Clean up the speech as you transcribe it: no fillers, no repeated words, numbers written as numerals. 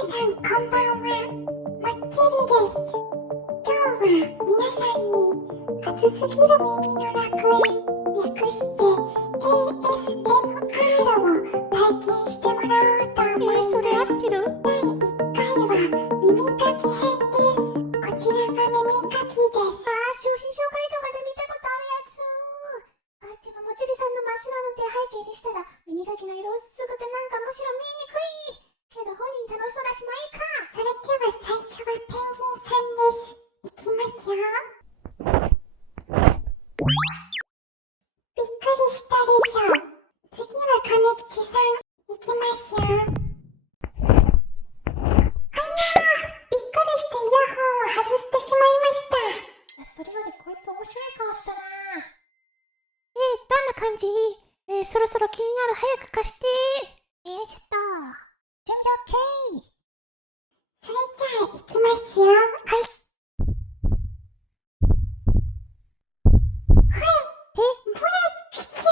さんこんばんは、もっちりです。今日は皆さんに熱すぎる耳の楽園、略して ASMR を体験してもらおうと思います。それ合ってる？第1回は耳かき編です。こちらが耳かきです。商品紹介動画で見たことあるやつ。でももちりさんの真っ白な手背景にしたら耳かきの色薄くてなんかむしろ見えにくい。けど本人楽しそうだしまあいいか。それでは最初はペンギンさんです。いきますよ。びっくりしたでしょ。次は亀吉さん、いきますよ。びっくりしてイヤホンを外してしまいました。それよりこいつ面白い顔したな。どんな感じ？そろそろ気になる。早く貸して。よいしょっと。準備 OK。それじゃあ、いきますよ。はい。ブレーキ切る。